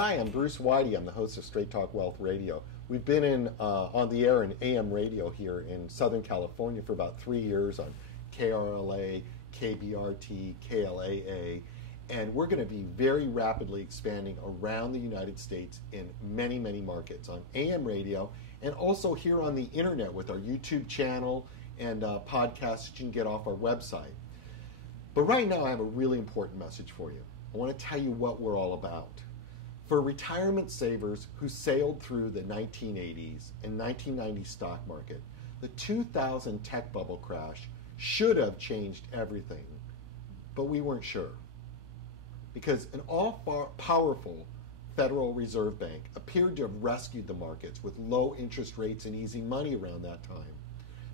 Hi, I'm Bruce Whitey. I'm the host of Straight Talk Wealth Radio. We've been on the air in AM radio here in Southern California for about 3 years on KRLA, KBRT, KLAA, and we're going to be very rapidly expanding around the United States in many, many markets on AM radio and also here on the internet with our YouTube channel and podcasts that you can get off our website. But right now I have a really important message for you. I want to tell you what we're all about. For retirement savers who sailed through the 1980s and 1990s stock market, the 2000 tech bubble crash should have changed everything, but we weren't sure. Because an all-powerful Federal Reserve Bank appeared to have rescued the markets with low interest rates and easy money around that time.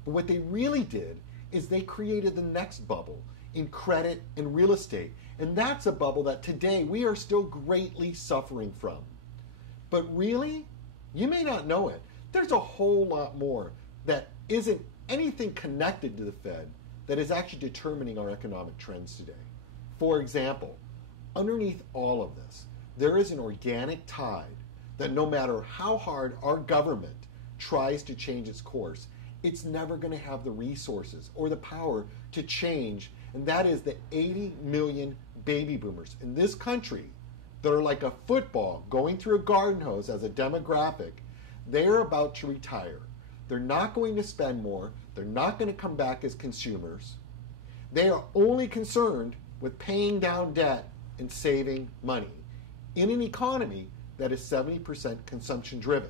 But what they really did is they created the next bubble in credit and real estate. And that's a bubble that today we are still greatly suffering from. But really, you may not know it. There's a whole lot more that isn't anything connected to the Fed that is actually determining our economic trends today. For example, underneath all of this, there is an organic tide that no matter how hard our government tries to change its course, it's never going to have the resources or the power to change, and that is the 80 million baby boomers in this country that are like a football going through a garden hose as a demographic. They're about to retire. They're not going to spend more. They're not going to come back as consumers. They are only concerned with paying down debt and saving money in an economy that is 70% consumption driven.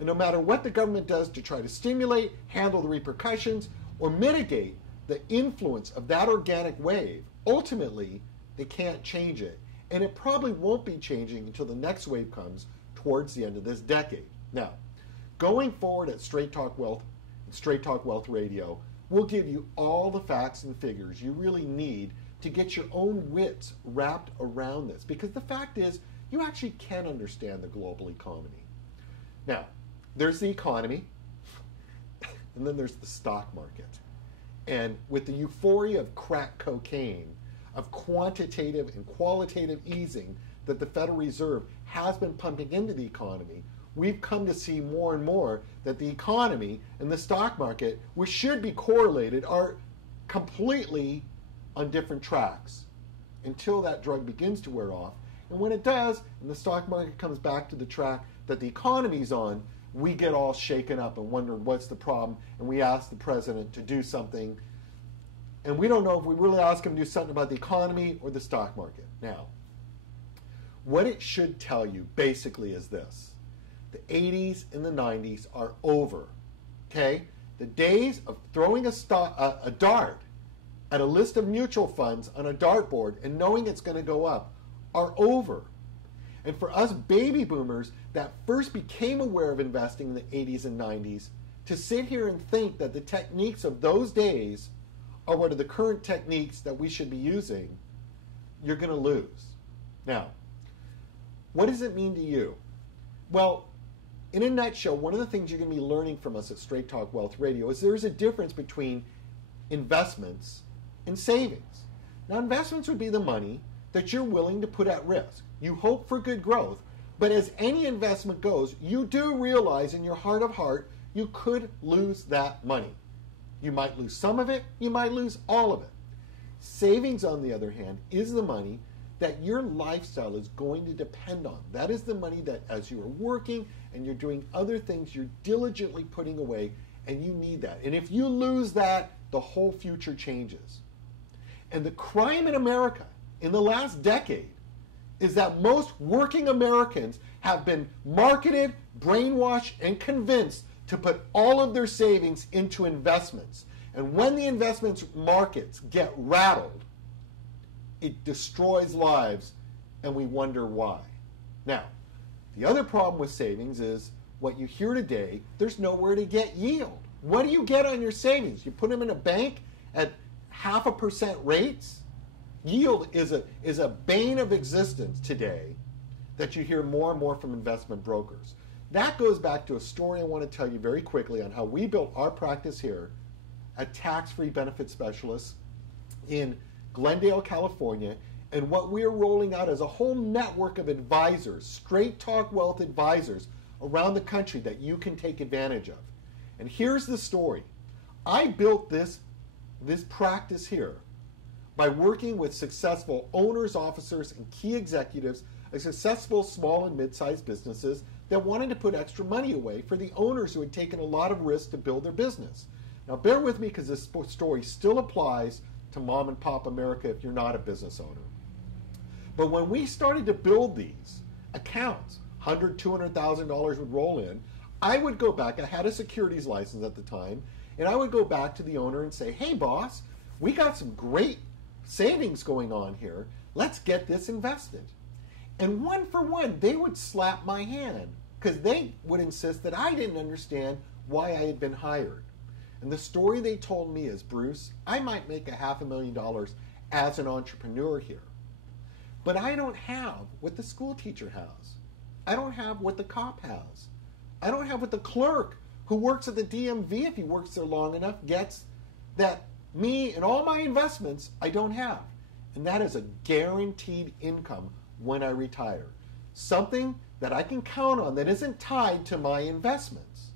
And no matter what the government does to try to stimulate, handle the repercussions, or mitigate the influence of that organic wave, ultimately, they can't change it. And it probably won't be changing until the next wave comes towards the end of this decade. Now, going forward at Straight Talk Wealth and Straight Talk Wealth Radio, we'll give you all the facts and figures you really need to get your own wits wrapped around this. Because the fact is, you actually can understand the global economy. Now, there's the economy, and then there's the stock market. And with the euphoria of crack cocaine, of quantitative and qualitative easing that the Federal Reserve has been pumping into the economy, we've come to see more and more that the economy and the stock market, which should be correlated, are completely on different tracks until that drug begins to wear off. And when it does, and the stock market comes back to the track that the economy's on, we get all shaken up and wonder what's the problem, and we ask the president to do something. And we don't know if we really ask him to do something about the economy or the stock market. Now, what it should tell you basically is this. The 80s and the 90s are over, okay? The days of throwing a dart at a list of mutual funds on a dartboard and knowing it's going to go up are over. And for us baby boomers that first became aware of investing in the 80s and 90s, to sit here and think that the techniques of those days are what are the current techniques that we should be using, you're going to lose. Now, what does it mean to you? Well, in a nutshell, one of the things you're going to be learning from us at Straight Talk Wealth Radio is there's a difference between investments and savings. Now, investments would be the money that you're willing to put at risk. You hope for good growth, but as any investment goes, you do realize in your heart of heart, you could lose that money. You might lose some of it, you might lose all of it. Savings, on the other hand, is the money that your lifestyle is going to depend on. That is the money that as you are working and you're doing other things, you're diligently putting away, and you need that. And if you lose that, the whole future changes. And the crime in America in the last decade is that most working Americans have been marketed, brainwashed, and convinced to put all of their savings into investments. And when the investments markets get rattled, it destroys lives, and we wonder why. Now, the other problem with savings is what you hear today, there's nowhere to get yield. What do you get on your savings? You put them in a bank at 0.5% rates? Yield is a bane of existence today that you hear more and more from investment brokers. That goes back to a story I want to tell you very quickly on how we built our practice here at Tax Free Benefit Specialists in Glendale, California, And what we are rolling out is a whole network of advisors, Straight Talk Wealth advisors around the country that you can take advantage of. And here's the story. I built this practice here by working with successful owners, officers, and key executives of successful small and mid-sized businesses that wanted to put extra money away for the owners who had taken a lot of risk to build their business. Now bear with me because this story still applies to mom and pop America if you're not a business owner. But when we started to build these accounts, $100,000, $200,000 would roll in, I would go back, I had a securities license at the time, and I would go back to the owner and say, hey boss, we got some great savings going on here, let's get this invested. And one for one, they would slap my hand because they would insist that I didn't understand why I had been hired. And the story they told me is, Bruce, I might make $500,000 as an entrepreneur here, but I don't have what the school teacher has. I don't have what the cop has. I don't have what the clerk who works at the DMV, if he works there long enough, gets that me and all my investments I don't have. And that is a guaranteed income when I retire. Something that I can count on that isn't tied to my investments.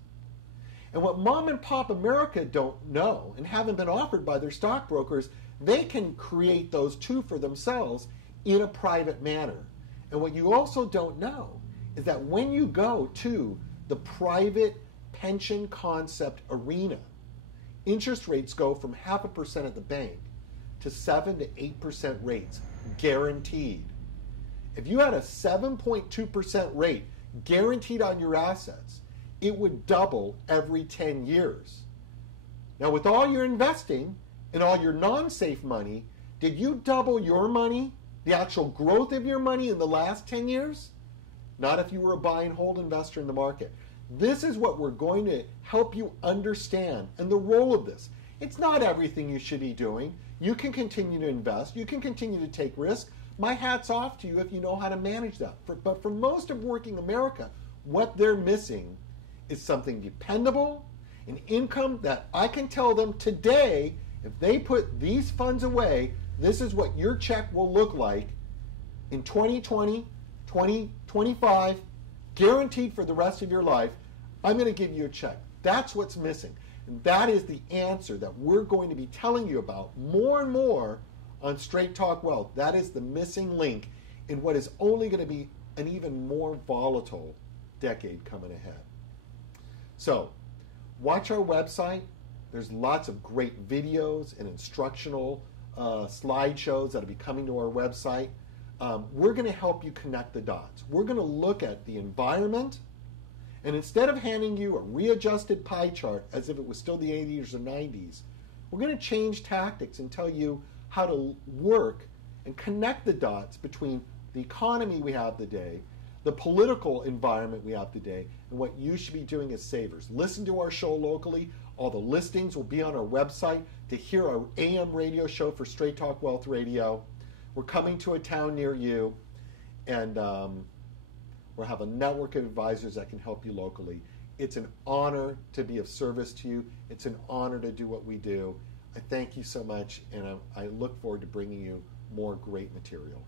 And what mom and pop America don't know and haven't been offered by their stockbrokers, they can create those too for themselves in a private manner. And what you also don't know is that when you go to the private pension concept arena, interest rates go from 0.5% at the bank to 7 to 8% rates, guaranteed. If you had a 7.2% rate guaranteed on your assets, it would double every 10 years. Now, with all your investing and all your non-safe money, did you double your money, the actual growth of your money in the last 10 years? Not if you were a buy and hold investor in the market. This is what we're going to help you understand and the role of this. It's not everything you should be doing. You can continue to invest. You can continue to take risk. My hat's off to you if you know how to manage that. But for most of working America, what they're missing is something dependable, an income that I can tell them today, if they put these funds away, this is what your check will look like in 2020, 2025, guaranteed for the rest of your life. I'm going to give you a check. That's what's missing. And that is the answer that we're going to be telling you about more and more on Straight Talk Wealth. That is the missing link in what is only going to be an even more volatile decade coming ahead. So, watch our website. There's lots of great videos and instructional slideshows that will be coming to our website. We're going to help you connect the dots. We're going to look at the environment, and instead of handing you a readjusted pie chart as if it was still the 80s or 90s, we're going to change tactics and tell you how to work and connect the dots between the economy we have today, the political environment we have today, and what you should be doing as savers. Listen to our show locally. All the listings will be on our website to hear our AM radio show for Straight Talk Wealth Radio. We're coming to a town near you, and we'll have a network of advisors that can help you locally. It's an honor to be of service to you. It's an honor to do what we do. I thank you so much, and I look forward to bringing you more great material.